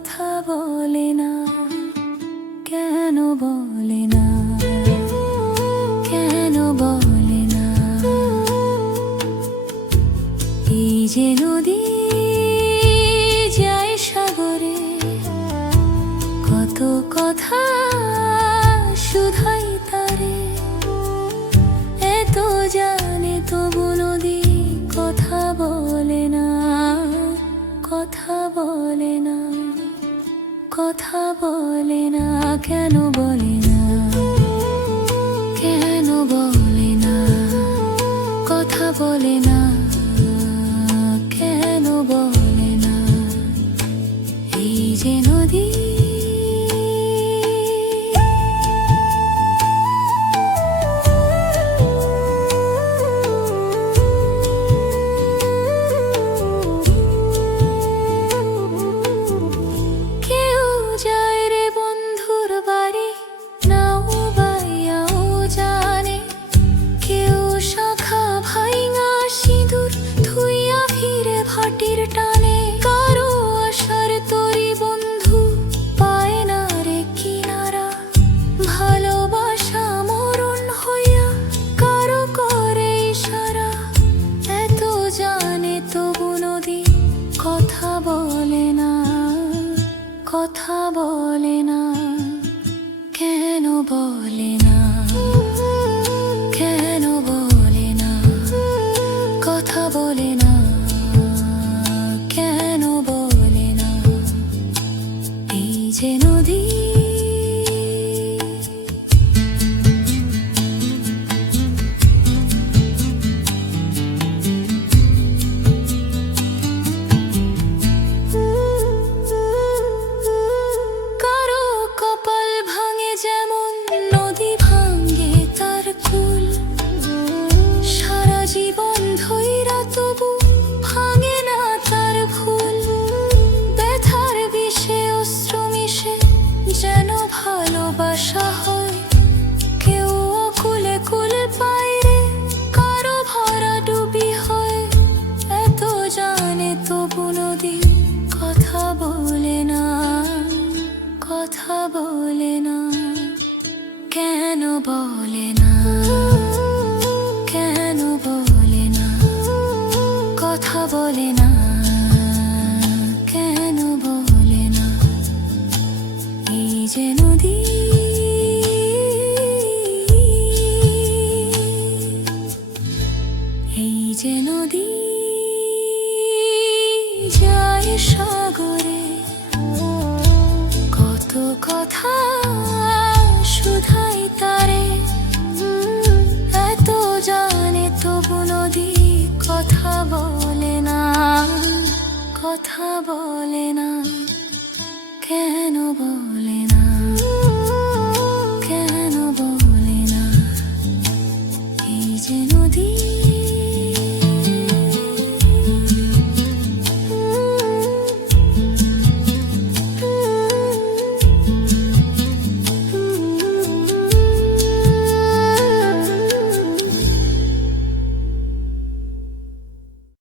কথা বলে না, কেন বলে না, কেন বলে না? এই যে নদী যায় সাগরে, কত কথা শুধাই তারে। এত জানে তবু নদী কথা বলে না, কথা বলে না, কথা বলে না, কেন বলে না, কেন বলে না, কথা বলে না, কেন বলে না? এই যে নদী কথা বলে না, কথা বলে না, কেন বলে না, কেন বলে না, কথা বলে না, কেন বলে না? এই যে নদী ভালোবাসা হয়, কেউ কুলে কুলে পায়রে, কারো ভরা ডুবি হয়। এত জানে তবু নদী কথা বলে না, কথা বলে না, কেন বলে না, কেন বলে না, কথা বলে না, কেন বলে না? এই যে নদী এই যে নদী যায় সাগরে, কত কথা শুধাই তারে। এত জানে তবু নদী কথা বলে না, কথা বলে না, কেন বলে না, কেন বলে না? এই যে নদী